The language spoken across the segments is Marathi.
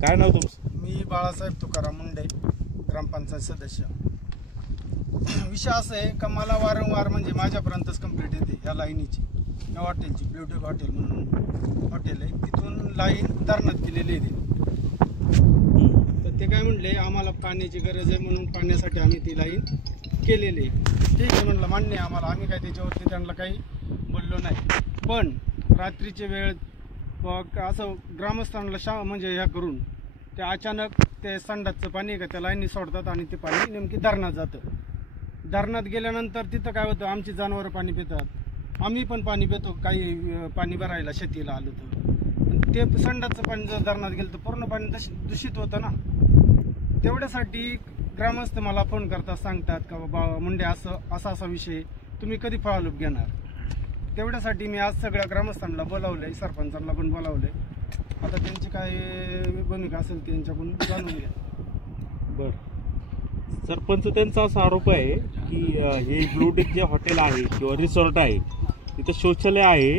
काय नाव तुमचं? मी बाळासाहेब तुकाराम मुंडे, ग्रामपंचायत सदस्य. विषय असं आहे का मला वारंवार म्हणजे माझ्यापर्यंतच कंप्लेंट येते या लाईनीची, या हॉटेलची. ब्ल्यूटेक हॉटेल म्हणून हॉटेल आहे, तिथून लाईन धरणात केलेली आहे. तर ते काय म्हणले आम्हाला पाण्याची गरज आहे म्हणून पाण्यासाठी आम्ही ती लाईन केलेली आहे. ठीक आहे म्हणलं, मान्य आहे आम्हाला, आम्ही काय त्याच्यावरती त्यांना काही बोललो नाही. पण रात्रीची वेळ असं ग्रामस्थांना म्हणजे ह्या करून ते अचानक ते संडासचं पाणी आहे का त्या लाईनी सोडतात आणि ते पाणी नेमकी धरणात जातं. धरणात गेल्यानंतर तिथं काय होतं, आमची जनावरं पाणी पितात, आम्ही पण पाणी पितो, काही पाणी भरायला शेतीला आलो तर. ते संडासचं पाणी जर धरणात गेलं तर पूर्ण पाणी दूषित होतं ना. तेवढ्यासाठी ग्रामस्थ मला फोन करतात, सांगतात का बाबा मुंडे असा विषय, तुम्ही कधी फळालूप घेणार. तेवढ्यासाठी मी आज सगळ्या ग्रामस्थांना बोलावलंय, सरपंचांना पण बोलावलंय. आता त्यांची काय भूमिका असेल त्यांच्याकडून जाणून घ्या. बर, सरपंच त्यांचा असा आरोप आहे की हे ब्ल्यूटेक जे हॉटेल आहे किंवा रिसॉर्ट आहे तिथे शौचालय आहे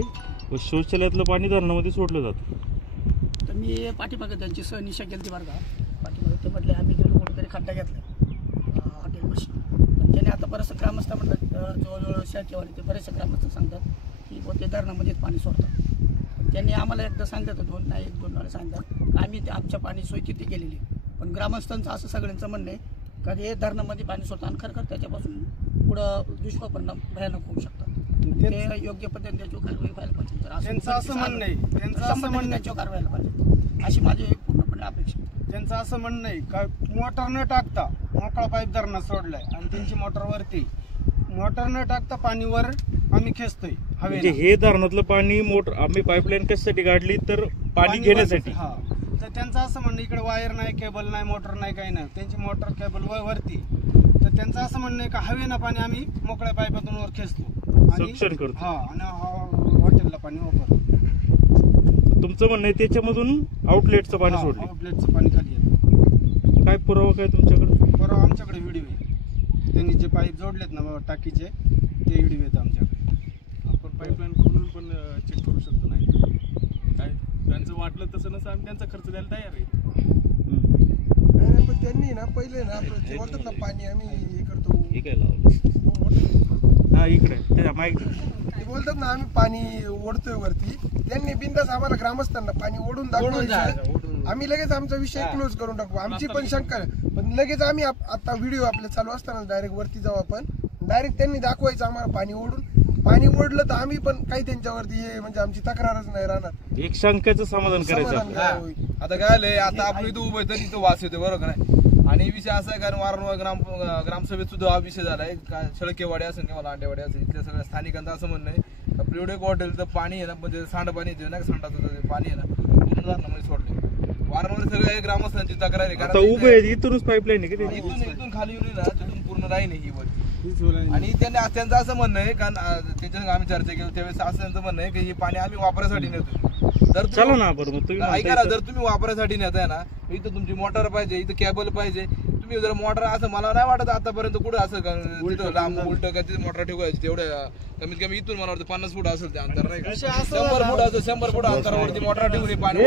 व शौचालयातलं पाणी धरणामध्ये सोडलं जातं. तर मी पाठीमागं त्यांची सहनिशा केली ती बरं का. पाठीमागं ते म्हटले आम्ही गेलो कुठेतरी खड्डा घेतला हॉटेलपाशी. पण त्याने आता बरंचसं ग्रामस्थ म्हणतात, जवळजवळ शाखेवाले ते बरेचसे ग्रामस्थ सांगतात की ते धरणामध्येच पाणी सोडतात. त्यांनी आम्हाला एकदा सांगतात, एक दोन वेळा सांगतात आम्ही ते आमच्या पाणी सोय तिथे केलेली. पण ग्रामस्थांचं असं सगळ्यांचं म्हणणं आहे का हे धरणामध्ये पाणी सोडतात आणि खरं त्याच्यापासून पुढं दुष्परिणाम भयानक होऊ शकतात. ते योग्य पद्धतीने त्याच्यावर कारवाई व्हायला पाहिजे. त्यांचं असं म्हणणं आहे, त्यांचं असं म्हणणं त्याच्यावर कारवाई व्हायला पाहिजे अशी माझी पूर्णपणे अपेक्षा. त्यांचं असं म्हणणं आहे का मोटर न टाकता मोकळा पाईप धरणात सोडलाय आणि त्यांची मोटरवरती मोटर न टाकता पाणीवर आम्ही खेचतोय म्हणजे हे धरणातलं पाणी मोटर आम्ही पाईपलाईन कशासाठी काढली तर पाणी घेण्यासाठी. हा, तर त्यांचं असं म्हणणं इकडे वायर नाही, केबल नाही, मोटर नाही, काही नाही, त्यांची मोटर केबल वरती. तर त्यांचं असं म्हणणं आहे का हवेनं पाणी आम्ही मोकळ्या पाईपातून वर खेचतो सक्शन करतो. हा, आणि हॉटेलला पाणी वापरतो. तुमचं म्हणणं आहे त्याच्यामधून आउटलेटचं पाणी सोडलं, आउटलेटचं पाणी खाली येतं. काय पुरावा काय तुमच्याकडे? पुरावा आमच्याकडे व्हिडिओ आहे, त्यांनी जे पाईप जोडलेत ना टाकीचे ते व्हिडिओ आहेत आमच्याकडे. आपण पाईपलाईन खोलून पण चेक करू शकतो. नाही काय त्यांचं वाटलं तसं नसं आम्ही त्यांचा खर्च द्यायला तयार आहे. पण त्यांनी ना पहिले ना जे बोलतात ना पाणी आम्ही हे करतो, हा इकडे ते बोलतात ना आम्ही पाणी ओढतोय वरती, त्यांनी बिंदास आम्हाला ग्रामस्थांना पाणी ओढून दाखवायचं, आम्ही लगेच आमचा विषय क्लोज करून टाकू. आमची पण शंका, पण लगेच आम्ही आता व्हिडिओ आपले चालू असताना डायरेक्ट वरती जाऊ आपण, डायरेक्ट त्यांनी दाखवायचं आम्हाला पाणी ओढून. पाणी ओढलं तर आम्ही पण काही त्यांच्यावरती हे म्हणजे आमची तक्रारच नाही राहणार, एक शंकेचं समाधान करायचं. आता काय आलंय, आता आपण इथं उभं तर इथं वास येतो बरोबर नाही. आणि विषय असा आहे कारण वारंवार ग्रामसभेत सुद्धा हा विषय झालाय. शेळकेवाडी असेल किंवा लांडेवाडी असेल, इथल्या सगळ्या स्थानिकांचं असं म्हणणं आहे ब्ल्यूटेक हॉटेलचं पाणी आहे ना, म्हणजे सांडपाणी येते ना, सांडाचं पाणी आहे ना पूर्ण धरणामध्ये सोडले. वारंवार सगळ्या ग्रामस्थांची तक्रार आहे. कारण उभे इथूनच पाईपलाईन आहे, इथून खाली येऊन ना तिथून पूर्ण राहील ही वर. आणि त्यांचं असं म्हणणं आहे कारण त्याच्यावर आम्ही चर्चा केली त्यावेळेस असं त्यांचं म्हणणं आहे की हे पाणी आम्ही वापरासाठी नेतो. तर चला ना ऐका ना, जर तुम्ही वापरासाठी नेताय ना, इथं तुमची मोटर पाहिजे, इथं केबल पाहिजे. तुम्ही जर मोटर असं मला नाही वाटत आतापर्यंत कुठं असं तिथं लांब उलट का तिथे मोटर ठेवायची तेवढ्या कमीत कमी इथून मला वाटतं 50 फूट असेल ते अंतर नाही का, 100 फूट असं 100 फूट अंतरावरती मोटर ठेवून पाणी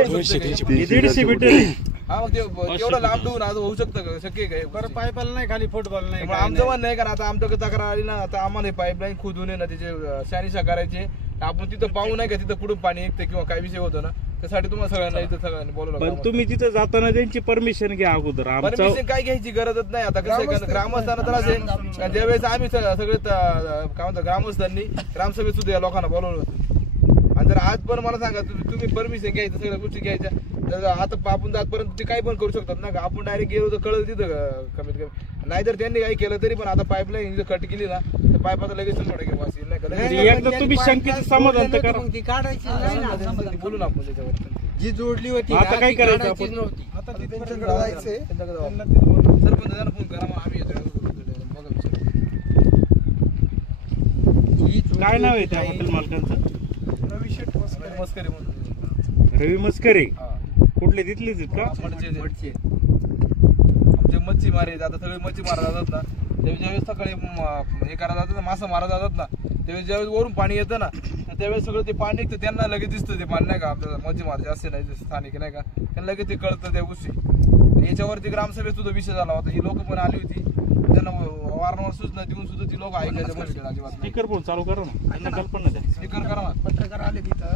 हा मग तेवढं लांब ठेवून आज होऊ शकतं का, शक्य काय? बरं पाईपला नाही खाली फुटबॉल नाही. आमचं म्हणणं आहे कारण आता आमच्याकडे तक्रार आली ना, आता आम्हाला पाईपलाईन खोदून ना त्याचे शहानिशा करायचे. आपण तिथं पाहू नाही का तिथं पुढून पाणी येतं किंवा काय विषय होतो ना, त्यासाठी तुम्हाला सगळ्यांना इथं सगळ्यांनी बोलवलं. पण तुम्ही तिथं जाताना त्यांची परमिशन घ्या अगोदर. परमिशन काय घ्यायची गरजच नाही. आता कसं ग्रामस्थांना तर असेल ज्यावेळेस आम्ही सगळे काय म्हणतो ग्रामस्थांनी ग्रामसभेत सुद्धा या लोकांना बोलवलं होतं. आणि जर आज पण मला सांगा तुम्ही परमिशन घ्यायचं सगळ्या गोष्टी घ्यायच्या, तर आता आपण जातपर्यंत ते काही पण करू शकतात ना. आपण डायरेक्ट गेलो तर कळलं तिथं कमीत कमी. नाहीतर त्यांनी काही केलं तरी पण आता पाईपलाईन जर कट केली ना तर पाईपाचा लगेच वासील नाही का. तुम्ही शंकेचं समाधान तर करा, बोलू ना आपण त्याच्यावर. जी जोडली होती आता काय करायचं आपण? आता त्यांच्याकडे जायचंय, सरपंच त्यांना फोन करा, मग आम्ही येतो बघा विषय. काय नाव आहे त्या हॉटेल मालकांचं? मस्करी म्हणून. रवी मस्करे. कुठले तिथलेच आहेत का? आमचे मच्छीमार आहेत, आता सगळे मच्छीमार जातात ना, त्यावेळेस ज्यावेळेस सकाळी हे करायला जातात ना, मासा मारा जातात ना, त्यावेळेस ज्यावेळेस वरून पाणी येतं ना, तर त्यावेळेस सगळं ते पाणी निघतं, त्यांना लगेच दिसतं ते पाणी नाही का, आपल्याला मच्छीमार जे असते नाही स्थानिक नाही का, त्यांना लगेच ते कळतं त्या गोष्टी. आणि याच्यावरती ग्रामसभेत सुद्धा विषय झाला होता. ही लोक पण आली होती, त्यांना वारंवार सूचना देऊन सुद्धा ती लोक ऐकायच्या गोष्टी अजिबात नाही. स्पीकर फोन चालू करा ना, त्यांना कल्पना द्या. स्पीकर करा ना. पत्रकार आले तिथं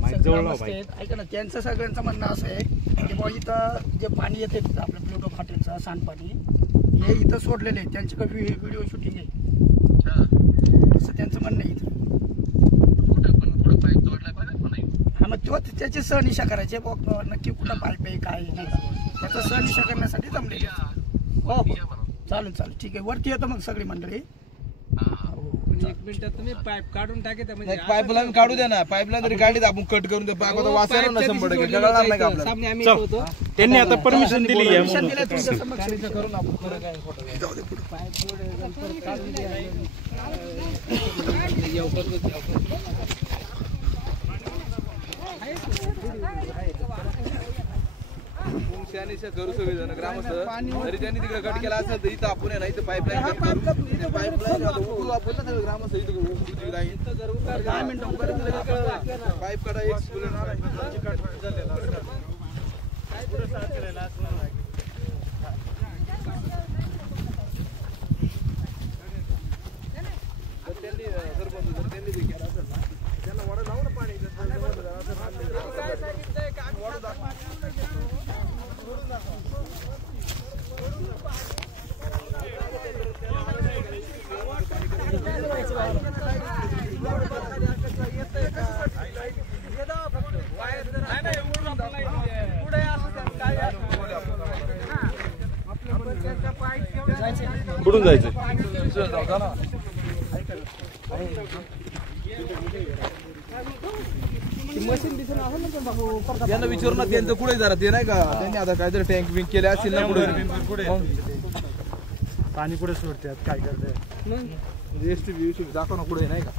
माईक जवळ लावा बाई. ऐका ना, त्यांचं सगळ्यांचं म्हणणं असं आहे की बुवा इथं जे पाणी येते आपलं ब्लूडॉग हॉटेलचं सांडपाणी हे इथं सोडलेलं आहे, त्यांची काही व्हिडिओ शूटिंग आहे असं त्यांचं म्हणणं आहे इथं. हा मग तो त्याची सहनिशा करायची बुवा नक्की कुठं पाईप आहे काय नाही का, त्याचा सहनिशा करण्यासाठी जमलेली आहे. हो हो चालेल चालेल ठीक आहे, वरती येतं मग सगळी मंडळी. एक मिनिटात तुम्ही पाईप काढून टाके म्हणजे पाईपलाईन काढू द्या ना, पाईपलाईन तरी गाडीत आपण कट करून द्या, पाईप वास येणार ना 100%, कळणार नाही का आपल्याला. सामने आम्ही चल. होतो त्यांनी आता परमिशन दिली आहे Permission म्हणून. दिलं तुमच्या समक्ष. करून आपण पुढे काय खोटं काय. शहानिशा करू सगळे जण ग्रामस्थ, तरी त्यांनी तिकडे कट केला असेल तर इथं आपण आहे ना, इथं पाईपलाईन कट करू, पाईपलाईन उकळू आपण ना, सगळे ग्रामस्थ इथं उकळू राहील. 10 मिनिटं उभं पाईप काढा एक स्कूल त्यांनी सरपंच जर त्यांनी बी केलं असेल ना, त्यांना वडा लावू ना पाणी. कुठून जायचं? त्यांना विचारू ना त्यांचं कुठे जरा ते नाही का, त्यांनी आता काहीतरी टँक बिंक केले असतील ना पुढे, पाणी कुठे सोडतात काय करतात एसटी दाखव ना पुढे नाही का.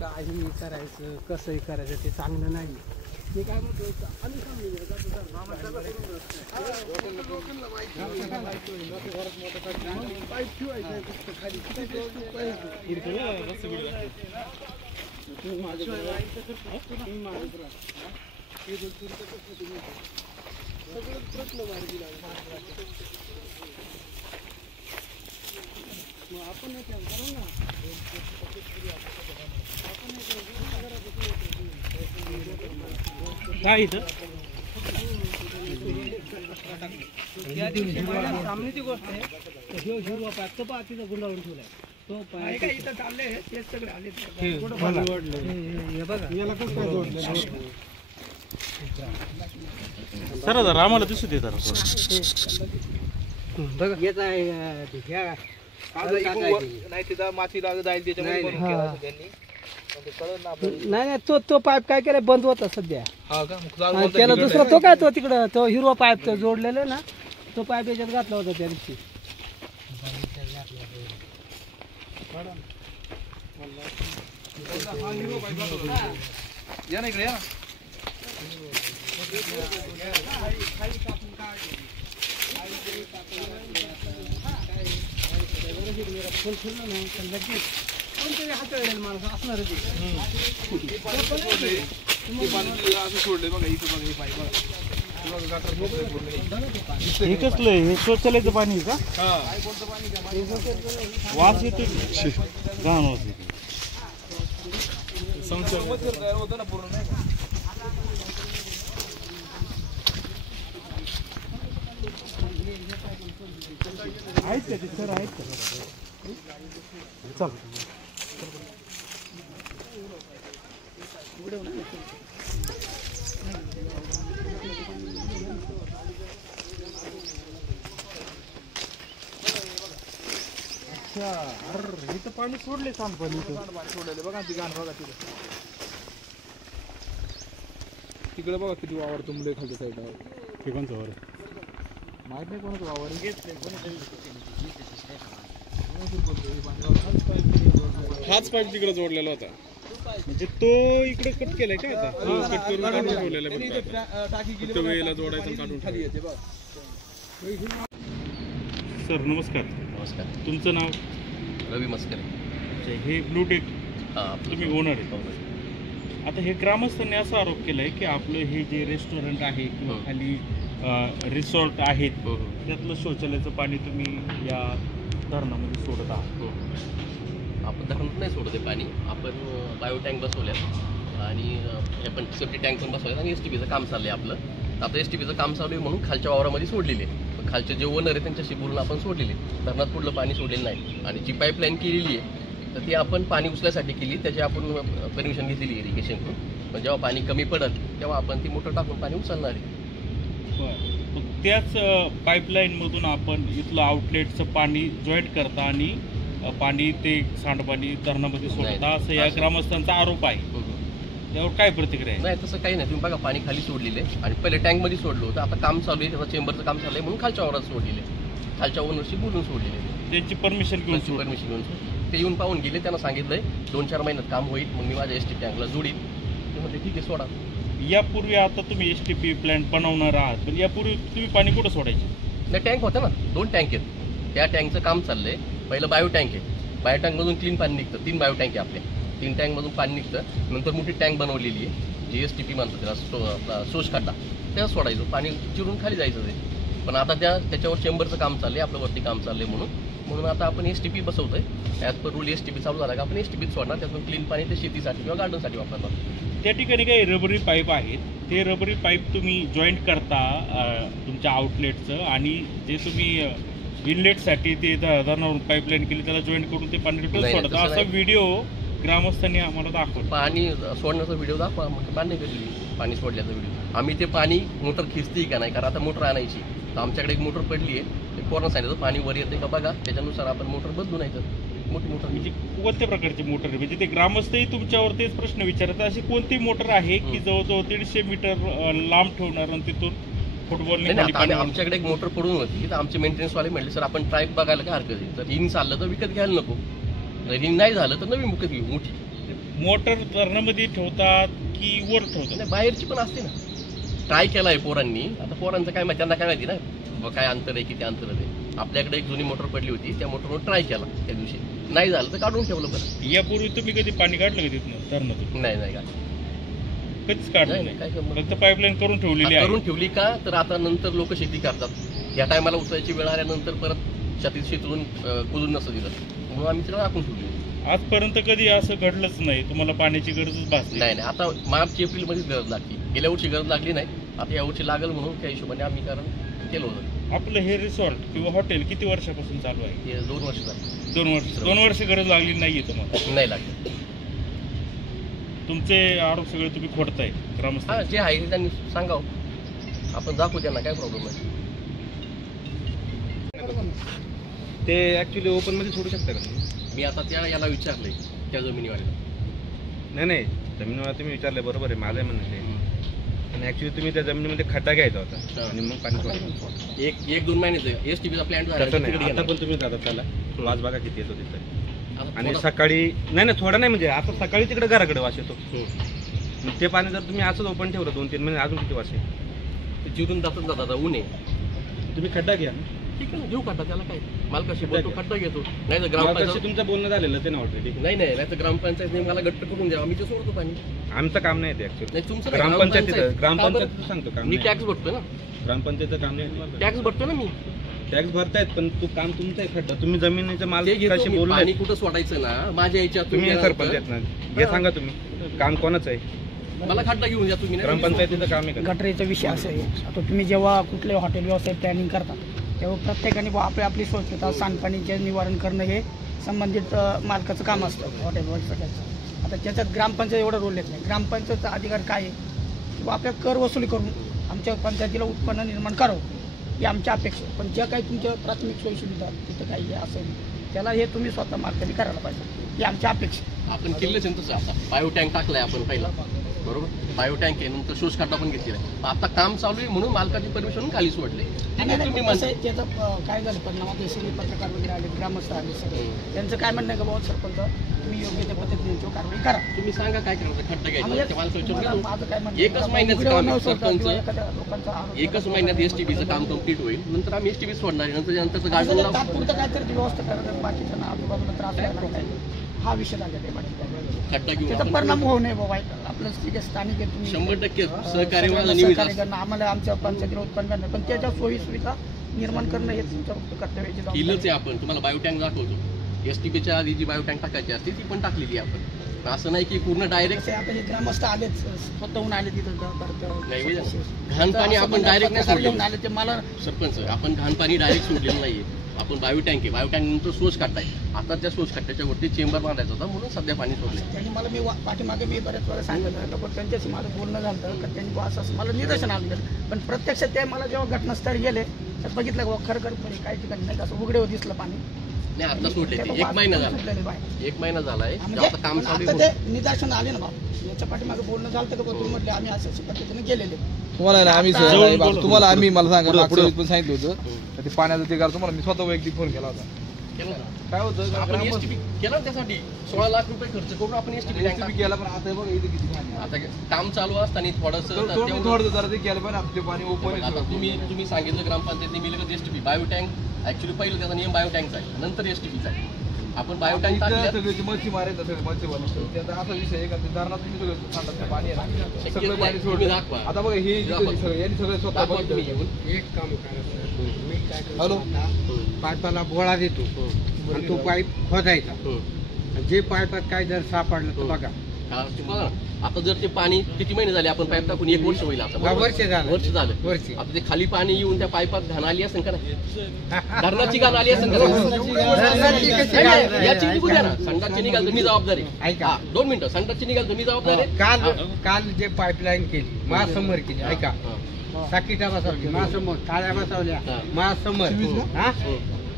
काही करायचं कसंही करायचं ते चांगलं नाही. मी काय म्हणतो काय इथं सामने ती गोष्ट आहे. हिरवा पाईप तो पहा तिथं गुंडाळून ठेवलाय. तो नाही पाईप का इथं चालले तेच सगळे आले. हे बघा सर जरा आम्हाला दिसू दे जरा थोडं. बघा येत आहे ह्या नाही तिथं माती लागत जाईल त्याच्यामुळे बनवून केलं असेल त्यांनी. पण ते कळलं ना आपल्याला. नाही तो पाईप काय केलाय बंद होता सध्या. हा का मग जाऊ आणि बोलता त्याला तिकडे. दुसरा तो काय तो तिकडं तो हिरवा पाईप तो जोडलेला ना, तो पाईप याच्यात घातला होता त्या दिवशी. या ना इकडे या. कोणतरी हाताळेल माणूस असणारच आहे. ते पाणी असं सोडलंय बघा इथं बघा हे पाईप बघा. हे बघा गटार मोकळे पूर्ण. हे कसलं आहे? हे शौचालयाचं पाणी आहे का? हा. वास येतो की? घाण वास येतो. मच्छर तयार होतं ना पूर्ण नाही का. आहेत का ते सर आहेत का? चल अच्छा. अरे इथं पाणी सोडले सांडपाणी इथं. पाणी सोडलेलं बघा ती घाण बघा तिथे. तिकडे बघा किती वावर तुंबले खालच्या साईडला. ते कोणचं वर? माहित नाही कोणाचं वावर आहे. हाच पाईप तिकडे जोडलेला होता. म्हणजे तो इकडे कट केलाय का आता? कट करून काढून ठेवलेला आहे त्यांनी फक्त इथे आता. टाकी केली फक्त बघा, वेळेला टाकी जोडायचं खाली काढून खाली ठेवायचं. येते बघा. सर नमस्कार. नमस्कार. तुमचं नाव? रवी मस्करे. अच्छा, हे ब्लूटेक तुम्ही ओनर आहे. आता हे ग्रामस्थांनी असा आरोप केलाय की आपलं हे जे रेस्टॉरंट आहे किंवा खाली रिसॉर्ट आहेत त्यातलं शौचालयाचं पाणी तुम्ही या धरणामध्ये सोडत आहात. आपण धरणात नाही सोडते पाणी. आपण बायो टँक बसवल्यात आणि हे पण सेफ्टी टँक पण बसवल्यात आणि STPचं काम चाललं आहे आपलं. आता STPचं काम चालू आहे म्हणून खालच्या वावरामध्ये सोडलेले. खालचे जे ओनर आहे त्यांच्याशी बोलून आपण सोडलेले. धरणात पुढलं पाणी सोडलेलं नाही. आणि जी पाईपलाईन केलेली आहे तर ती आपण पाणी उचलायसाठी केली. त्याची आपण परमिशन घेतलेली इरिगेशनकडून. पण जेव्हा पाणी कमी पडत तेव्हा आपण ती मोटर टाकून पाणी उचलणार आहे. मग त्याच पाईपलाईनमधून आपण इथलं आउटलेटचं पाणी जॉईंट करता आणि पाणी ते सांडपाणी धरणामध्ये सोडता असं या ग्रामस्थांचा आरोप आहे. त्यावर काय प्रतिक्रिया आहे? नाही तसं काही नाही. तुम्ही बघा पाणी खाली सोडलेलं आहे आणि पहिले टँकमध्ये सोडलं होतं. आता काम चालू आहे, त्याचं चेंबरचं काम चालू आहे म्हणून खालच्या वावरात सोडलेले. खालच्या ओनरशी बोलून सोडलेले. त्यांची परमिशन घेऊन ते येऊन पाहून गेले. त्यांना सांगितलंय 2-4 महिन्यात काम होईल मग मी माझ्या STP टँकला जोडीन. ते म्हणते ठीक आहे सोडा. यापूर्वी आता तुम्ही STP प्लॅन्ट बनवणार आहात पण यापूर्वी तुम्ही पाणी कुठं सोडायचे? नाही टँक होतं ना, 2 टँक आहेत. त्या टँकचं काम चाललंय. पहिलं बायो टँक आहे. बायो टँकमधून क्लीन पाणी निघतं. 3 बायो टँक आहे आपल्या. 3 टँकमधून पाणी निघतं. नंतर मोठी टँक बनवलेली आहे जी STP म्हणतात त्याला, आपला सोश खड्डा त्याला सोडायचं. पाणी चिरून खाली जायचं ते. पण आता त्याच्यावर चेंबरचं काम चाललंय, आपलं वरती काम चाललंय म्हणून आता आपण STP बसवतोय. ॲज पर रूल STP चालू झाला का आपण STP सोडणार. त्यातून क्लीन पाणी ते शेतीसाठी किंवा गार्डनसाठी वापरणार. त्या ठिकाणी काही रबरी पाईप आहेत. ते रबरी पाईप तुम्ही जॉईंट करता तुमच्या आउटलेटचं आणि जे तुम्ही इनलेटसाठी ते धरणावरून पाईपलाईन केली त्याला जॉईंट करून ते पाणी रिटर्न सोडता. असा व्हिडिओ ग्रामस्थांनी आम्हाला दाखवलं. पाणी सोडण्याचा व्हिडिओ दाखवा. मान्य केली पाणी सोडल्याचा व्हिडिओ. आम्ही ते पाणी मोटर खिचते का नाही, कारण आता मोटर आणायची तर आमच्याकडे एक मोटर पडली आहे. ते कोरोना सांगितलं पाणी वर येते का बघा, त्याच्यानुसार आपण मोटर बदलून यायचं. मोठी मोटर म्हणजे कोणत्या प्रकारची मोटर आहे? म्हणजे ते ग्रामस्थही तुमच्यावर तेच प्रश्न विचारतात. अशी कोणती मोटर आहे की जवळजवळ 150 मीटर लांब ठेवणार आणि तिथून फुटबॉल आमच्याकडे एक मोटर पडून होती तर आमचे मेंटेनन्सवाले म्हटले सर आपण ट्राय बघायला काय हरकत आहे. जर इन चाललं तर विकत घ्यायला नको, जर इन नाही झालं तर नवीन विकत घेऊ मोठी. मोटर धरणामध्ये ठेवतात की वर ठेवतात? नाही बाहेरची पण असते ना. ट्राय केला आहे पोरांनी. आता पोरांचं काय माहिती, त्यांना काय माहिती ना काय अंतर आहे किती अंतर आहे. आपल्याकडे एक जुनी मोटर पडली होती त्या मोटरवर ट्राय केला त्या दिवशी. नाही झालं तर काढून ठेवलं. बरं यापूर्वी तुम्ही कधी पाणी काढलं का तिथनं धरणातून? नाही नाही कधीच काढलं नाही. काय फक्त पाईपलाईन करून ठेवली का तर आता नंतर लोक शेती करतात. या टायमाला उचलायची वेळ आल्यानंतर परत शेतीतून कुजून नसतं दिलं म्हणून आम्ही तिला राखून ठेवली. आजपर्यंत कधी असं घडलंच नाही? तुम्हाला पाण्याची गरजच भासली नाही? नाही आता मार्च एप्रिलमध्येच गरज लागली. गेल्या वर्षी गरज लागली नाही. आता यावर्षी लागेल म्हणून त्या हिशोबाने आम्ही कारण केलं होतं. आपलं हे रिसॉर्ट किंवा हॉटेल किती वर्षापासून चालू आहे? हे 2 वर्ष झाली. 2 वर्ष गरज लागली नाहीये तुम्हाला? नाही लागली. तुमचे आरोप सगळे तुम्ही खोडताय ग्रामस्थ? हा जे आहे त्यांनी सांगावं, आपण दाखवू त्यांना काय प्रॉब्लेम आहे. ते ऍक्च्युली ओपन मध्ये सोडू शकता का तुम्ही? मी आता याला विचारलंय त्या जमिनीवाल्याला. नाही जमिनीवाला तुम्ही विचारलंय बरोबर आहे. माझं म्हणणं ते आणि ऍक्च्युली तुम्ही त्या जमिनीमध्ये खड्डा घ्यायचा होता आणि मग पाणी सोडायचं. 1-2 महिन्याचं STPचा प्लॅन झाला. आता पण तुम्ही जातात त्याला वाज बघा किती येतो तिथं. आणि सकाळी नाही थोडा नाही म्हणजे आता सकाळी तिकडे घराकडे वास येतो. ते पाणी जर तुम्ही असंच ओपन ठेवलं 2-3 महिने अजून किती वास आहे? जिरून जातात ऊन आहे. तुम्ही खड्डा घ्या. ठीक आहे ना घेऊ खड्डा. त्याला काय मालकाशी बोलतो खड्डा घेतो. नाही तर ग्रामपंचायत तुमचं बोलणं झालेलं ते ना ऑलरेडी. नाही तर ग्रामपंचायतने मला गट्ट करून द्यावा. आम्ही ते सोडतो पाणी. आमचं काम नाही ते ऍक्च्युअली. तुमचं ग्रामपंचायत सांगतो काम. मी टॅक्स भरतोय ना. ग्रामपंचायतचं काम नाही. टॅक्स भरतोय ना मी. टॅक्स भरतायत पण तू काम तुमचं आहे. खड्डा तुम्ही जमिनीचं मालकाशी बोलू. पाणी कुठं सोडायचं ना माझ्या याच्यात तुम्ही सरपंच आहेत ना. हे सांगा तुम्ही काम कोणाचं आहे? मला खड्डा घेऊन द्या तुम्ही. ग्रामपंचायतीचं काम आहे. गटरीचा विषय असा आहे. आता तुम्ही जेव्हा कुठले हॉटेल व्यवसाय प्लॅनिंग करता तेव्हा प्रत्येकाने आपली स्वच्छता सांडपाणीचे निवारण करणं हे संबंधित मालकाचं काम असतं हॉटेल व्यवसायाचं. आता त्याच्यात ग्रामपंचायत एवढा रोल येत नाही. ग्रामपंचायतचा अधिकार काय आहे किंवा आपल्या कर वसुली करून आमच्या पंचायतीला उत्पन्न निर्माण करावं ही आमची अपेक्षा आहे. पण ज्या काही तुमच्या प्राथमिक सोयीसुविधा तिथं काही असेल त्याला हे तुम्ही स्वतः मालकाने करायला पाहिजे ही आमची अपेक्षा. आपण केलंच तसं. आता बायो टँक टाकलाय आपण पहिला बरोबर, बायो टँक आहे, नंतर शोष खड्डा पण घेतलेला आहे. आता काम चालू आहे म्हणून मालकाची परमिशन खाली सोडले. तुम्ही म्हणताय त्याचा काय झालं परिणामात एसीबी पत्रकार वगैरे आले, ग्रामस्थ आले सगळे, त्यांचं काय म्हणणं आहे का बाबा सरपंच तुम्ही योग्य त्या पद्धतीने कारवाई करा. तुम्ही सांगा काय करायचं, खड्डा घ्यायचा त्या माणसाला माझं काय म्हणणं एकच महिन्याचं काम आहे सरपंच, लोकांचा एकच महिन्यात एसटीबीचं काम कम्प्लीट होईल, नंतर आम्ही एसटीबी सोडणार, नंतर गाडी तात्पुरतं काहीतरी व्यवस्था करायला, बाकीच्या आजूबाजूला त्रास व्हायला हा विषय झाला आहे. खड्डा घेऊन त्याचा परिणाम होऊ नये बाबा, आपलं ठीक आहे स्थानिक आहे, तुम्ही 100% सहकार्य करणं आम्हाला आमच्या पंचायतीला उत्पन्न करणार, पण त्याच्या सोयी सुविधा निर्माण करणं हे तुमचं कर्तव्याची केलंच आहे आपण. तुम्हाला बायोटँक दाखवतो, एसटीपीच्या आधी जी बायोटँक टाकायची असते ती पण टाकलेली आहे आपण. असं नाही की पूर्ण डायरेक्ट आता हे ग्रामस्थ आलेच स्वतःहून आले तिथं घाण पाणी आपण डायरेक्ट नाही सोडलं आले ते मला सरपंच, आपण घाण पाणी डायरेक्ट सोडलेलं नाहीये. आपण बायोटँक आहे, बायोटँक नंतर सोच काढताय. आता त्या सोच काढण्याच्या वरती चेंबर बांधायचा होता म्हणून सध्या पाणी सोडलं. त्यांनी मला मी पाठीमागे मी बऱ्याच वेळा सांगितलं, पण त्यांच्याशी माझं बोलणं झालं तर त्यांनी असं मला निदर्शन आलं, पण प्रत्यक्षात ते मला जेव्हा घटनास्थळी गेले तर बघितलं की खरं काही ठिकाणी नाही असं उघडे दिसलं पाणी नाही. आता सोडले ते 1 महिना झाला, 1 महिना झालाय आता काम चालू आहे. ते निदर्शन आले ना बाबा, याच्या पाठीमागे बोलणं झालं तर तुम्ही म्हटले आम्ही अशा पद्धतीने गेलेले. तुम्हाला आम्ही मला सांगा पण सांगितलं होतं ते पाण्याचं ते तुम्हाला मी स्वतः वैयक्तिक फोन केला होता. काय होतं आपण एसटीपी केला त्यासाठी 16 लाख रुपये खर्च करून आपण एसटीपी केला, पण आता बघा इथे किती पाणी. आता काम चालू असताना थोडं जरा ते केलं पण आपले पाणी ओपन. आता तुम्ही सांगितलं ग्रामपंचायतीने मी लगेच एसटीपी बायोटँक ऍक्च्युली पहिलं त्याचा नियम बायोटँकचा आहे, नंतर एसटीपीचा आहे. आपण बायोटँक सगळे मच्छी मारायचं सगळे मच्छी त्याचा असा विषय आहे का ते धरणात तुम्ही सगळं सांगतात पाणी आहे सगळं पाणी सोडलं. आता बघा हे यांनी सगळे स्वतः एक काम करायचं, मी काय हॅलो पाईपाला बोळा देतो आणि तो पाईप खोदायचा, जे पाईपात काय जर सापडलं तर बघा. आता जर ते पाणी किती महिने झाले आपण पाईप टाकून 1 वर्ष होईल, आता वर्ष झालं. आता ते खाली पाणी येऊन त्या पाईपात घाण आली असेल का नाही, धरणाची घाण आली असेल का याची निघू द्या ना. संडासची निघाल तर मी जबाबदार आहे. ऐका 2 मिनिटं, संडासची निघाल तर मी जबाबदार आहे. काल जे पाईपलाईन केली माझ्यासमोर केली, ऐका साकीटा बसवली माझ्यासमोर, थाळ्या बसवल्या माझ्यासमोर,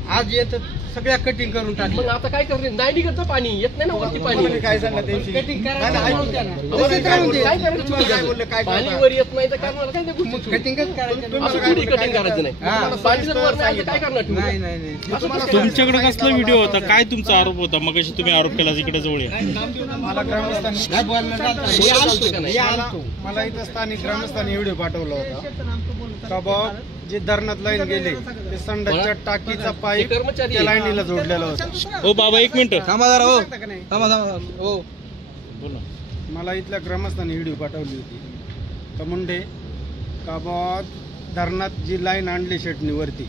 आज येत सगळ्या कटिंग करून टाकली. मग आता काय करणे, नाही निघत पाणी येत नाही ना वरती पाणी. काय सांगा पाणी वर येत नाही तर करणार काय, कटिंगच करायचं, कटिंग करायचं नाही. पाणी जर वर नाही काय करणार. नाही तुमच्याकडे कसला व्हिडिओ होता, काय तुमचा आरोप होता? मग तुम्ही आरोप केला इकडे जवळ मला ग्रामस्थांनी मला इथं स्थानिक ग्रामस्थांनी व्हिडिओ पाठवला होता का बाबा जे धरणात लाईन गेले ते संडासच्या टाकीचा पाईप त्या लाईनीला जोडलेला होता. हो बाबा 1 मिनिट थांबा जरा. हो थांबा हो बोला. मला इथल्या ग्रामस्थांनी व्हिडिओ पाठवली होती का मुंडे का बाबा धरणात जी लाईन आणली शेटणीवरती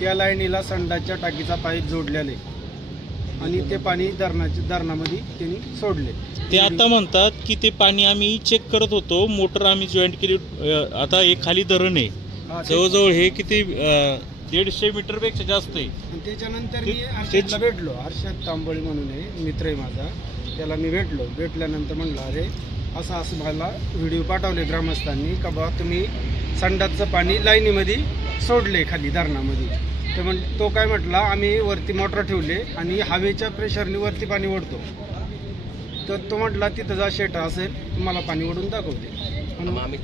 त्या लाईनीला संडासच्या टाकीचा पाईप जोडलेले आणि ते पाणी धरणामध्ये त्यांनी सोडले. ते आता म्हणतात की ते पाणी आम्ही चेक करत होतो, मोटर आम्ही जॉईंट केली. आता एक खाली धरण आहे जवळजवळ हे किती 150 मीटर पेक्षा जास्त आहे. त्याच्यानंतर मी हर्षदला भेटलो, हर्षद तांबोळी म्हणून आहे, मित्र आहे माझा, त्याला मी भेटल्यानंतर म्हणलं अरे असं मला व्हिडिओ पाठवले ग्रामस्थांनी का बा तुम्ही संडासचं पाणी लाईनीमध्ये सोडले खाली धरणामध्ये. तो काय म्हटला आम्ही वरती मोटर ठेवले आणि हवेच्या प्रेशरने वरती पाणी ओढतो. तर तो म्हटला तिथं जा शेट असेल तुम्हाला पाणी ओढून दाखवते. आम्ही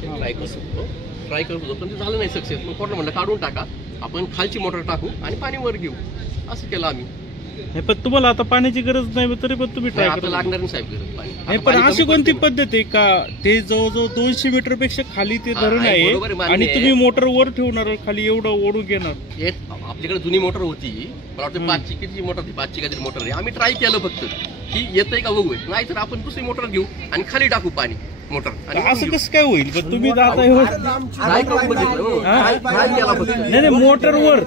ट्राय करत होतो पण ते झालं नाही सक्सेस. मग कोर्ट म्हणलं काढून टाका, आपण खालची मोटर टाकू आणि पाणी वर घेऊ. असं केलं आम्ही. पण तुम्हाला आता पाण्याची गरज नाही तरी पण तुम्ही ट्राय आता लागणार नाही साहेब गरज पाणी. नाही पण अशी कोणती पद्धत आहे का ते जवळजवळ 200 मीटर पेक्षा खाली ते धरण आहे आणि तुम्ही मोटर वर ठेवणार खाली एवढं ओढून घेणार. आपल्याकडे जुनी मोटर होती, मला वाटतं 5ची किती मोटर होती, 5ची काहीतरी मोटर आहे. आम्ही ट्राय केलं फक्त की येतंय का बघू, नाही तर आपण दुसरी मोटर घेऊ आणि खाली टाकू पाणी मोटर. असं कसं काय होईल पण तुम्ही नाही मोटर वर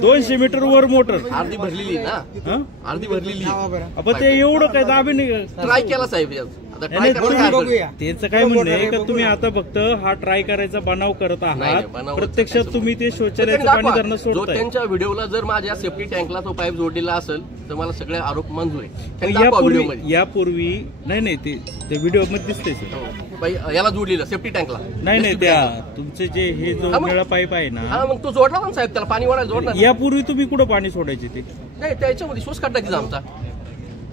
200 मीटर वर मोटर अर्धी भरलेली ना, अर्धी भरलेली. आपण ते एवढं काय दाबे नाही ट्राय केला साहेब. त्यांचं काय म्हणणं आहे का तुम्ही आता फक्त हा ट्राय करायचा बनाव करत आहात, प्रत्यक्षात तुम्ही ते शौचालयाचं पाणी धरणं सोडताय. त्यांच्या व्हिडिओला जर माझ्या सेफ्टी टँकला तो पाईप जोडलेला असेल तर मला सगळे आरोप मंजूर आहे. यापूर्वी नाही ते व्हिडिओ मध्ये दिसते याला जोडलेलं सेफ्टी टँकला नाही त्या तुमचे जे हे जो निळा पाईप आहे ना, मग तो जोडला ना साहेब, त्याला पाणी वाढायला जोडला. यापूर्वी तुम्ही कुठं पाणी सोडायचे ते? नाही त्याच्यामध्ये शोष खड्डा आमचा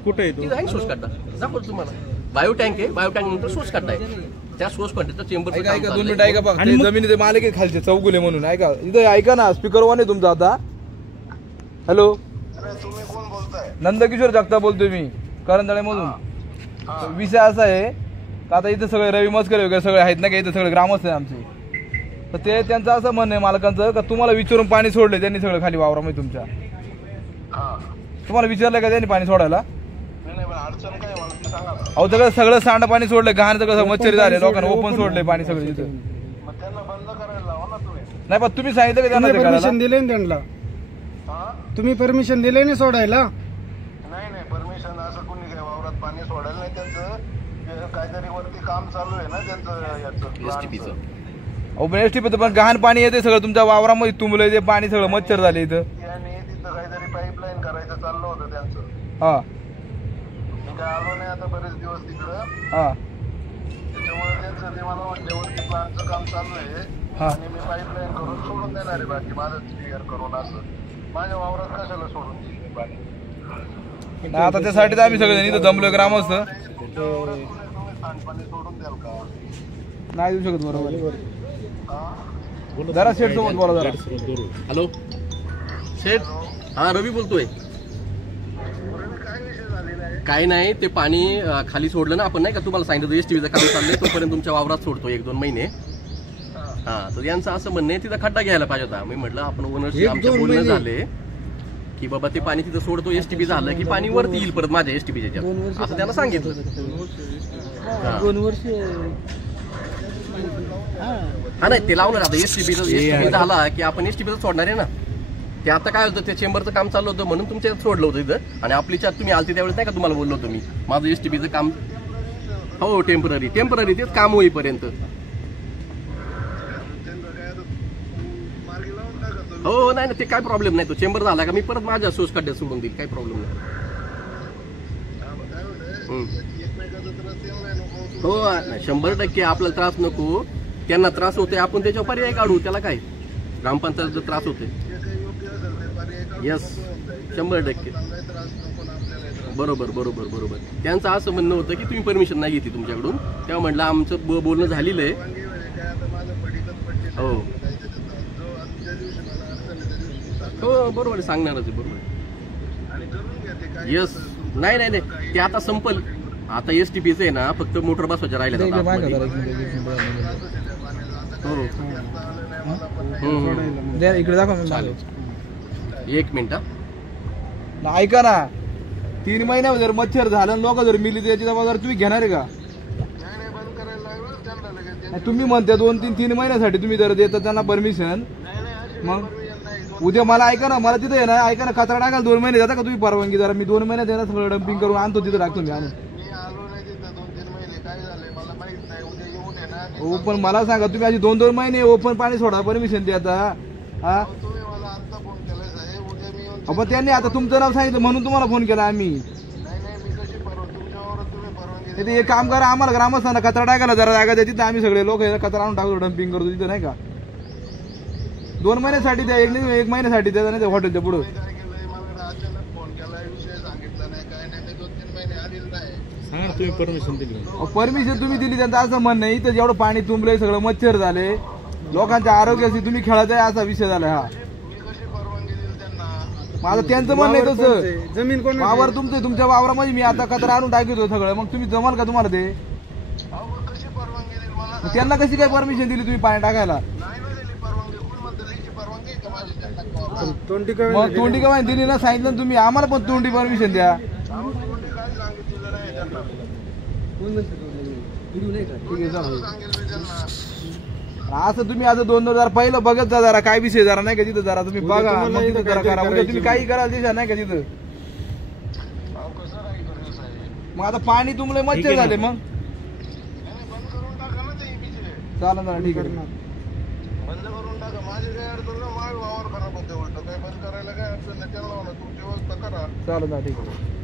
कुठे आहे तो? शोष खड्डा दाखवतो तुम्हाला. बायो टँक आहे, बायो टँक नंतर शोष खड्डा आहे. त्या सोर्स कॉन्टॅक्टचं चेंबरचं ऐका काम ऐका 2 चाललंय. मिनिटं ऐका बघा ते जमिनी मालक आहे खालचे चौगुले म्हणून ऐका इथं ऐका ना स्पीकर वन आहे तुमचा आता. हॅलो तुम्ही कोण बोलताय? नंदकिशोर जगताप बोलतोय मी करंदळे मधून. विषय असा आहे का आता इथं सगळे रवी मस्करे वगैरे सगळे आहेत ना का इथं सगळे ग्रामस्थ आहे आमचे. तर ते त्यांचं असं म्हणणं आहे मालकांचं का तुम्हाला विचारून पाणी सोडले त्यांनी सगळं खाली वावरामध्ये तुमच्या. तुम्हाला विचारलं का त्यांनी पाणी सोडायला? अडचण काय मला ते सांगा ना. अहो सगळं सांड पाणी सोडलं घाण सगळं मच्छरी झाले लोकांना ओपन सोडले पाणी सगळं इथं. मग त्यांना बंद करायला लावा ना तुम्ही. नाही पण तुम्ही सांगितलं का त्यांना ते करायला? परमिशन दिले ना त्यांना, तुम्ही परमिशन दिले नाही सोडायला? नाही परमिशन असं कोणी काय वावरात पाणी सोडायला नाही. त्यांचं काहीतरी वरती काम चालू आहे ना त्यांचं याचं STP-चं. अहो पण एसटीपी पण घाण पाणी येते सगळं तुमच्या वावरामध्ये तुंबलंय ते पाणी सगळं मच्छर झाले इथं. आणि तिथं काहीतरी पाईपलाईन करायचं चाललं होतं त्यांचं. हा मी काय आलो नाही आता बरेच दिवस तिकडं. हा त्याच्यामुळे त्यांचं ते मला म्हटलं वरती प्लांटचं काम चालू आहे आणि मी पाईपलाईन करून सोडून देणार आहे बाकी माझं क्लिअर करून. असं माझ्या वावरात कशाला सोडून देईल मी पाणी? नाही आता त्यासाठीच आम्ही सगळे इथं जमलोय ग्रामस्थ. तुम्ही सांडपाणी सोडून द्याल का? नाही देऊ शकत बरोबर. जरा शेठ सोबत बोला जरा. हॅलो शेठ, हा रवी बोलतोय. काय नाही ते पाणी खाली सोडलं ना आपण नाही का तुम्हाला सांगितलं STPचं काम चाललंय तोपर्यंत तुमच्या वावरात सोडतो 1-2 महिने. हा तर यांचं असं म्हणणं आहे तिथं खड्डा घ्यायला पाहिजे होता. मी म्हटलं आपण ओनरशी आमच्या बोलणं झाले की बाबा ते पाणी तिथं सोडतो STP झालं की पाणी वरती येईल परत माझ्या STPच्या असं त्यांना सांगितलं. 2 वर्ष हा नाही ते लावणार आता STP झाला की आपण STPचं सोडणार आहे ना. ते आता काय होतं ते चेंबरचं काम चालू होतं म्हणून तुमच्या सोडलं होतं इथं. आणि आपली चार तुम्ही आलते त्यावेळेस नाही का तुम्हाला बोललो होतो मी माझं STPचं काम हो टेम्पररी तेच काम होईपर्यंत. हो नाही ते काय प्रॉब्लेम नाही. तो चेंबर झाला का मी परत माझ्या सोर्स खड्ड्यात सोडून देईल, काही प्रॉब्लेम नाही. हो 100% आपल्याला त्रास नको, त्यांना त्रास होते आपण त्याच्यावर पर्याय काढू. त्याला काय ग्रामपंचायत त्रास होते. यस 100% बरोबर. त्यांचं असं म्हणणं होतं की तुम्ही परमिशन नाही घेतली तुमच्याकडून. तेव्हा म्हटलं आमचं बोलणं झालेलं आहे. हो हो बरोबर सांगणारच आहे बरोबर. यस नाही ते आता संपल. आता STPचं आहे ना फक्त मोटर बसवायच्या राहिल्या. इकडे दाखवा 1 मिनिट. ऐका ना 3 महिन्यामध्ये जर मच्छर झालं लोक जर मिली त्याची जबाबदारी तुम्ही घेणार आहे का? तुम्ही म्हणता 2-3 महिन्यासाठी तुम्ही जर देता त्यांना परमिशन. मग उद्या मला ऐका ना मला तिथे ना ऐका ना कचरा टाकायला 2 महिने देता का तुम्ही परवानगी? जरा मी 2 महिन्यात देणार सगळं डम्पिंग करून आणतो तिथे टाकतो मी आणून. हो पण मला सांगा तुम्ही अशी 2-2 महिने ओपन पाणी सोडा परमिशन देता. हा पण त्यांनी आता तुमचं नाव सांगितलं म्हणून तुम्हाला फोन केला आम्ही. एक काम करा आम्हाला ग्रामस्थांना कचरा टाकायला जरा जागा द्या तिथं आम्ही सगळे लोक कचरा आणून टाकतो डम्पिंग करतो तिथं नाही का. 2 महिन्यासाठी द्या 1 महिन्यासाठी द्या नाही हॉटेलच्या पुढं. तुम्ही परमिशन दिली. परमिशन तुम्ही दिली त्यांचं असं म्हणणं नाही. इथं जेवढं पाणी तुंबलंय सगळं मच्छर झाले लोकांच्या आरोग्याशी तुम्ही खेळत आहे असा विषय झाला. हा माझं त्यांचं म्हणणं आहे तसं. जमीन कोण वावर तुमचं तुमच्या वावरामध्ये मी आता कचरा आणून टाकतो सगळं. मग तुम्ही जमाल का तुम्हाला ते? त्यांना कशी काय परमिशन दिली तुम्ही पाणी टाकायला? तोंडी का दिली ना सांगितलं तुम्ही आम्हाला पण तोंडी परमिशन द्या. असं तुम्ही आता 2-2 पहिलं बघत जा जरा काय विषय जरा नाही का तिथं जरा तुम्ही बघा मग तिथं जरा करा. उद्या तुम्ही काही कराल दिशा नाही का तिथं. मग आता पाणी तुमले मच्छर झाले मग चालेल ना ठीक आहे बंद करून टाका. माझे काय अडचण ना माझा वावर खराब होते उलट काय बंद करायला काय अडचण नाही. त्यांना म्हणा तुमची व्यवस्था करा. चालेल ना ठीक आहे.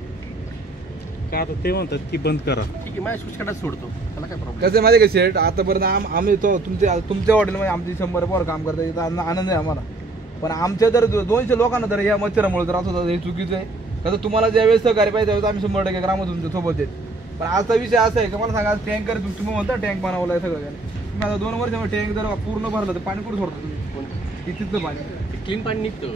का आता ते म्हणतात की बंद करा. ठीक आहे माझ्या सुशकाटात सोडतो त्याला काय प्रॉब्लेम. कसं माहिती का शेठ आतापर्यंत आम्ही तो तुमच्या हॉटेलमध्ये आमची 100 पोरं काम करता येतं आनंद आहे आम्हाला. पण आमच्या जर 200 लोकांना जर या मच्छरामुळे त्रास होता हे चुकीचं आहे. कसं तुम्हाला ज्यावेळेस सहकार्य पाहिजे त्यावेळेस आम्ही 100% ग्राम तुमच्या सोबत आहेत. पण आजचा विषय असा आहे का मला सांगा, टँकर तुम्ही म्हणता टँक बनवलाय सगळं तुम्ही आता 2 वर्षामध्ये टँक जर पूर्ण भरलं तर पाणी कुठं सोडता तुम्ही? तिथलं पाणी क्लीन पाणी निघतं.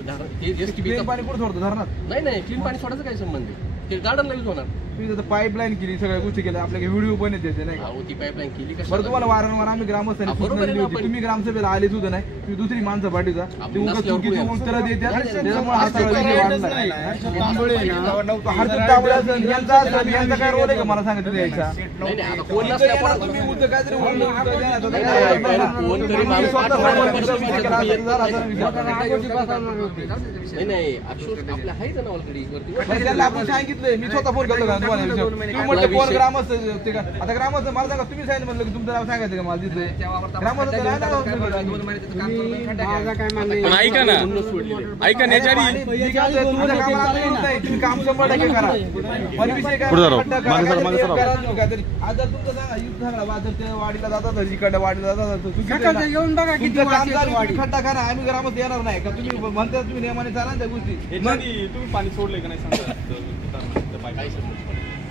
क्लीन पाणी कुठं सोडतं धरणात? नाही क्लीन पाणी सोडायचं काय संबंध आहे? ते गार्डनला यूज होणार. तुम्ही आता पाईपलाईन केली, सगळ्या गोष्टी केल्या, आपल्याकडे व्हिडिओ पण येते नाही का? अहो ती पाईपलाईन केली कशाला? बरं तुम्हाला वारंवार आम्ही ग्रामस्थांनी सूचना दिली होती, तुम्ही ग्रामसभेला आलेच होते नाही, तुम्ही दुसरी माणसं पाठीचा ते उगाच चुकीची उत्तरं देतात, त्याच्यामुळे हा सगळा विषय वाढला. हरकत दाबळे असेल, यांचा काय रोल आहे का मला सांगितलं द्यायचा? नाही आता कोण नसल्या तुम्ही मुद्दे काहीतरी बोललो नाही अक्षर आपल्या आहे ना ऑलरेडी वरती. त्याला आपण सांगितलंय, मी स्वतः फोन करतो का तुम्हाला तुम्ही म्हटलं कोण ग्रामस्थ ते का? आता ग्रामस्थ मला सांगा, तुम्ही सांगितलं म्हटलं की तुमचं नाव सांगायचं का मला तिथे ग्रामस्थ पण ऐका ना, ऐका ना याच्या आधी तुम्ही काम 100% करा, पण विषय काय आज जर तुमचं सांगा युद्ध झाला वाजत ते वाडीला जातात, इकडे वाडीला जातात, येऊन बघा किती तुम्ही खड्डा करा, आम्ही ग्रामस्थ येणार नाही का? तुम्ही म्हणता तुम्ही नियमाने चाला त्या गोष्टी. याच्या आधी तुम्ही पाणी सोडलंय का नाही सांगा.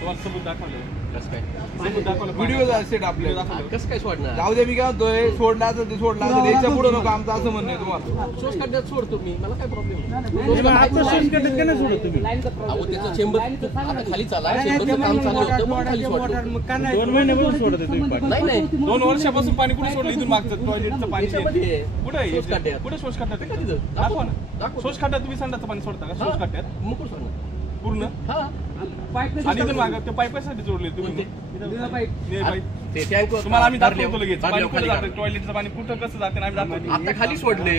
तुम्हाला सबूत दाखवलं कसं काय सबूत दाखवलं व्हिडिओ सेट आपले कसं काय सोडणार? जाऊ दे, मी काय म्हणतोय सोडला असेल ते सोडला असेल, याच्या पुढे नको आमचं असं म्हणणं आहे तुम्हाला. शोष खड्ड्यात सोडतो मी, मला काय प्रॉब्लेम? अहो त्याचं चेंबर आता खाली चाला, चेंबरचं काम चालू होतं म्हणून खाली सोडतो. 2 महिन्यापासून सोडत आहे तुम्ही पाणी. नाही 2 वर्षापासून पाणी कुठे सोडलं? इथून मागचं टॉयलेटचं पाणी कुठे आहे? शोष खड्ड्यात. कुठे शोष खड्ड्यात? दाखवा ना. शोष खड्ड्यात तुम्ही संडाचं पाणी सोडता का? शोष खड्ड्यात मग कुठं सोडणार? पूर्ण हा आणि इथून मागं ते पाईपासाठी जोडले तुम्ही. ते टँक तुम्हाला आम्ही दाखवतो लगेच पाणी कुठं जातं, टॉयलेटचं पाणी कुठं कसं जातं आम्ही दाखवतो. आता खाली सोडले.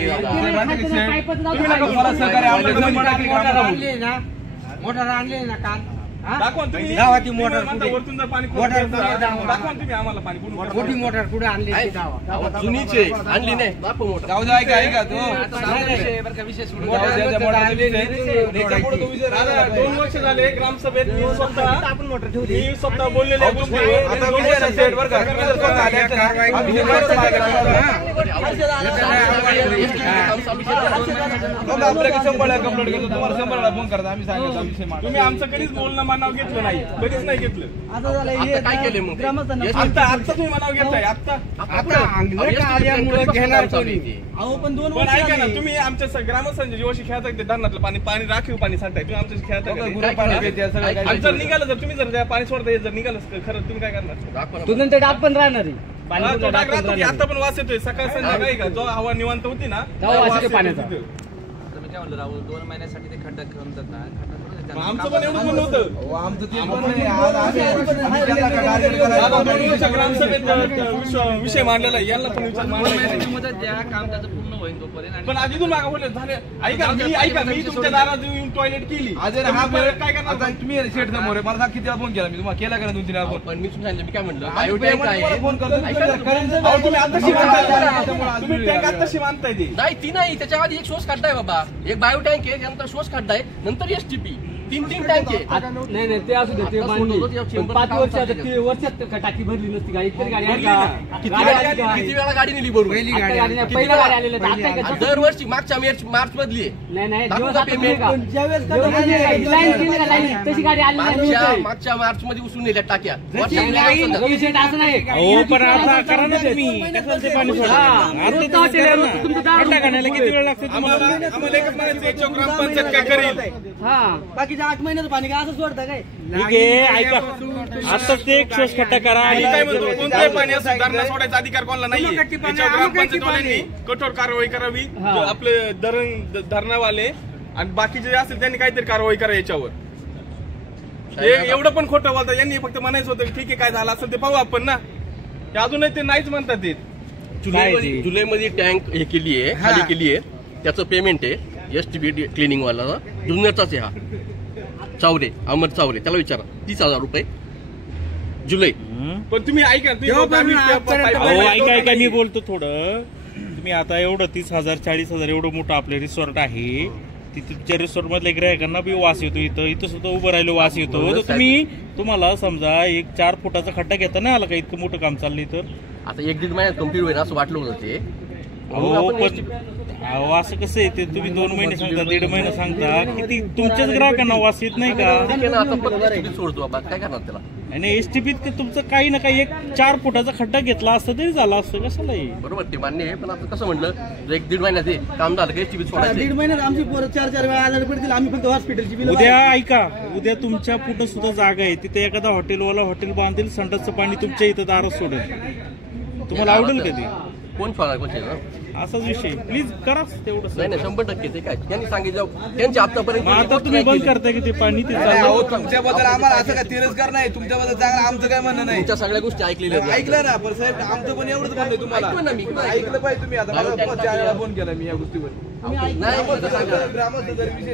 मोटर आणले ना काल दाखवा तुम्ही. गावाची मोटर म्हणता कुठे? वरतून जर पाणी मोटर दाखवा तुम्ही आम्हाला पाणी मोठी मोटर कुठे आणली ती गावा? अहो, जुनीच आहे, आणली नाही दाखव मोठं. जाऊ दे, ऐका तो दादा, 2 वर्ष झाले ग्रामसभेत मी स्वतः बोललेले आहे गोष्टीवर. आता विषय नाही सेट बरं का, तुम्ही जर स्वतः आले असते ना, आम्ही ते बरंच मागे आपल्याकडे 100 कंप्लेंट घेतो, तुम्हाला 100 फोन करता, आम्ही सांगितलं विषय मांडा. तुम्ही आमचं कधीच बोलणं मानाव घेतलं नाही, कधीच नाही घेतलं. आता काय केले मग? आता तुम्ही मानाव घेताय आता. घेणार कोणी? पण ऐका ना, तुम्ही आमच्या ग्रामस्थांच्या जीवाशी खेळताय, ते धरणातलं पाणी राखीव पाणी सांगताय, तुम्ही आमच्याशी खेळताय. गुरं पाणी पिते, सगळं काही आणि जर निघालं, जर तुम्ही जर पाणी सोडताय, जर निघालं खरं तुम्ही काय करणार? तू नंतर डाग पण राहणार आहे. हा, तो डाग राहतो की आता पण वास येतोय सकाळ संध्याकाळी का, जो हवा निवांत होती ना तेव्हा वास येतो पाण्याचा. मी काय म्हणलं राहुल, 2 महिन्यासाठी ते खड्डा करून जातात. आमचं पण एवढं म्हणणं होतं. आमचं ते पण नाही, आज आम्ही दादा, 2 वर्ष ग्रामसभेत विषय मांडलेला आहे, यांना पण विचार मांडला. मुदत द्या, काम त्याचं पूर्ण होईल तोपर्यंत. पण आज इथून मागं बोलले झाले. ऐका मी तुमच्या दारात येऊन टॉयलेट केली. आज हा काय करणार? आता तुम्ही शेट समोर आहे, मला सांग किती वेळा फोन केला मी तुम्हाला? केला का 2-3 वेळा फोन? पण मी सांगितलं, मी काय म्हणलं, आम्ही बायोटँक आहे. फोन करतो, अहो, तुम्ही आताशी मानताय, तुम्ही टँक आताशी मानताय ते. नाही ती नाही, त्याच्या आधी एक शोष खड्डा आहे बाबा, एक बायो टँक आहे, त्यानंतर शोष खड्डा आहे, नंतर STP, 3 टँक आहे. नाही ते असू दे, ते मान्य. 5 वर्षात 3 वर्षात टाकी भरली नसती का? इतरी गाडी आहे का? किती वेळा गाडी नेली भरून? पहिल्या गाडी आलेलं आता काय का? दरवर्षी मागच्या मार्च मधली आहे. नाही दाखवू का पेमेंट? तशी गाडी आली नाही. मागच्या मार्च मध्ये उचलून नेल्या टाक्या. असं नाही. हो, पण आता करा ना तुम्ही. कसं ते पाणी सोडा. किती वेळ लागतो तुम्हाला? आम्हाला एकच म्हणायचं, याच्यावर ग्रामपंचायत काय करेल? बाकीच्या 8 महिन्याचं पाणी काय असं सोडता काय? ठीक आहे, ऐका आताच ते एक शोष खड्डा करा. मी काय म्हणतो, कोणत्याही पाणी असं धरणा सोडायचा अधिकार कोणाला नाहीये. याच्यावर ग्रामपंचायतवाल्यांनी कठोर कारवाई करावी. जो आपले धरणावाले आणि बाकीचे जे असतील त्यांनी काहीतरी कारवाई करा याच्यावर. एवढं पण खोटं बोलतात. यांनी फक्त म्हणायचं होतं ठीक आहे, काय झालं असेल ते पाहू आपण ना. ते अजूनही ते नाहीच म्हणतात. ते जुलैमध्ये टँक हे केली आहे, खाली केली आहे, त्याचं पेमेंट आहे STP क्लिनिंग वाला जुन्नरचाच आहे हा चावरे, अहमद चावरे, त्याला विचारा. 30,000 रुपये जुलै. पण तुम्ही ऐका, ऐका मी बोलतो थोडं. तुम्ही आता एवढं 30,000 40,000 एवढं मोठं आपलं रिसॉर्ट आहे, तुमच्या रिसॉर्ट मधल्या ग्राहकांना बी वास येतो. इथं सुद्धा उभं राहिलो वास येतो. तर तुम्हाला समजा एक 4 फुटाचा खड्डा घेता नाही आला का? इतकं मोठं काम चाललंय तर आता 1-1.5 महिन्यात कम्प्लीट होईल असं वाटलं होतं ते. म्हणून अहो आपण पण STP अहो असं कसं आहे ते तुम्ही 2 महिने सांगता 1.5 महिने सांगता किती तुमच्याच ग्राहकांना वास येत नाही का? ठीक आहे ना, आता फक्त STP सोडतो बाबा, काय करणार त्याला? आणि एसटीपीत तुमचं काही ना काही एक 4 फुटाचा खड्डा घेतला असता तरी झाला असतं, कशाला हे? बरोबर, ते मान्य आहे, पण आता कसं म्हणलं 1-1.5 महिन्यात हे काम झालं की STP सोडायचं. 1.5 महिन्यात आमची पोरं 4-4 वेळा आजारी पडतील. आम्ही फक्त हॉस्पिटलची बिल उद्या ऐका, उद्या तुमच्या पुढे सुद्धा जागा आहे, तिथे एखादा हॉटेलवाला हॉटेल बांधेल, संडासचं पाणी तुमच्या इथं दारात सोडेल. तुम्हाला आवडेल का ते? कोण सोडणार कोण ना? असाच विषय. प्लीज कराच तेवढं. नाही नाही, 100% ते काय त्यांनी सांगितलं त्यांच्या आतापर्यंत. आता तुम्ही बंद करताय की ते पाणी ते चालू? तुमच्याबद्दल आम्हाला असं काय तिरस्कार नाही, तुमच्याबद्दल चांगलं आमचं काय म्हणणं नाही. तुमच्या सगळ्या गोष्टी ऐकलेल्या आहेत. ऐकलं ना, पण साहेब आमचं पण एवढंच म्हणणं आहे तुम्हाला. ऐकलं ना मी. ऐकलं पाहिजे तुम्ही. आता मला 4 वेळा फोन केला मी या गोष्टीवर. ग्रामस्थ जर विषय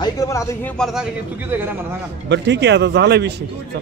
ऐकलं, पण आता हे मला सांगा, हे चुकीचं आहे का नाही मला सांगा. बरं ठीक आहे, आता झाला विषय. चला.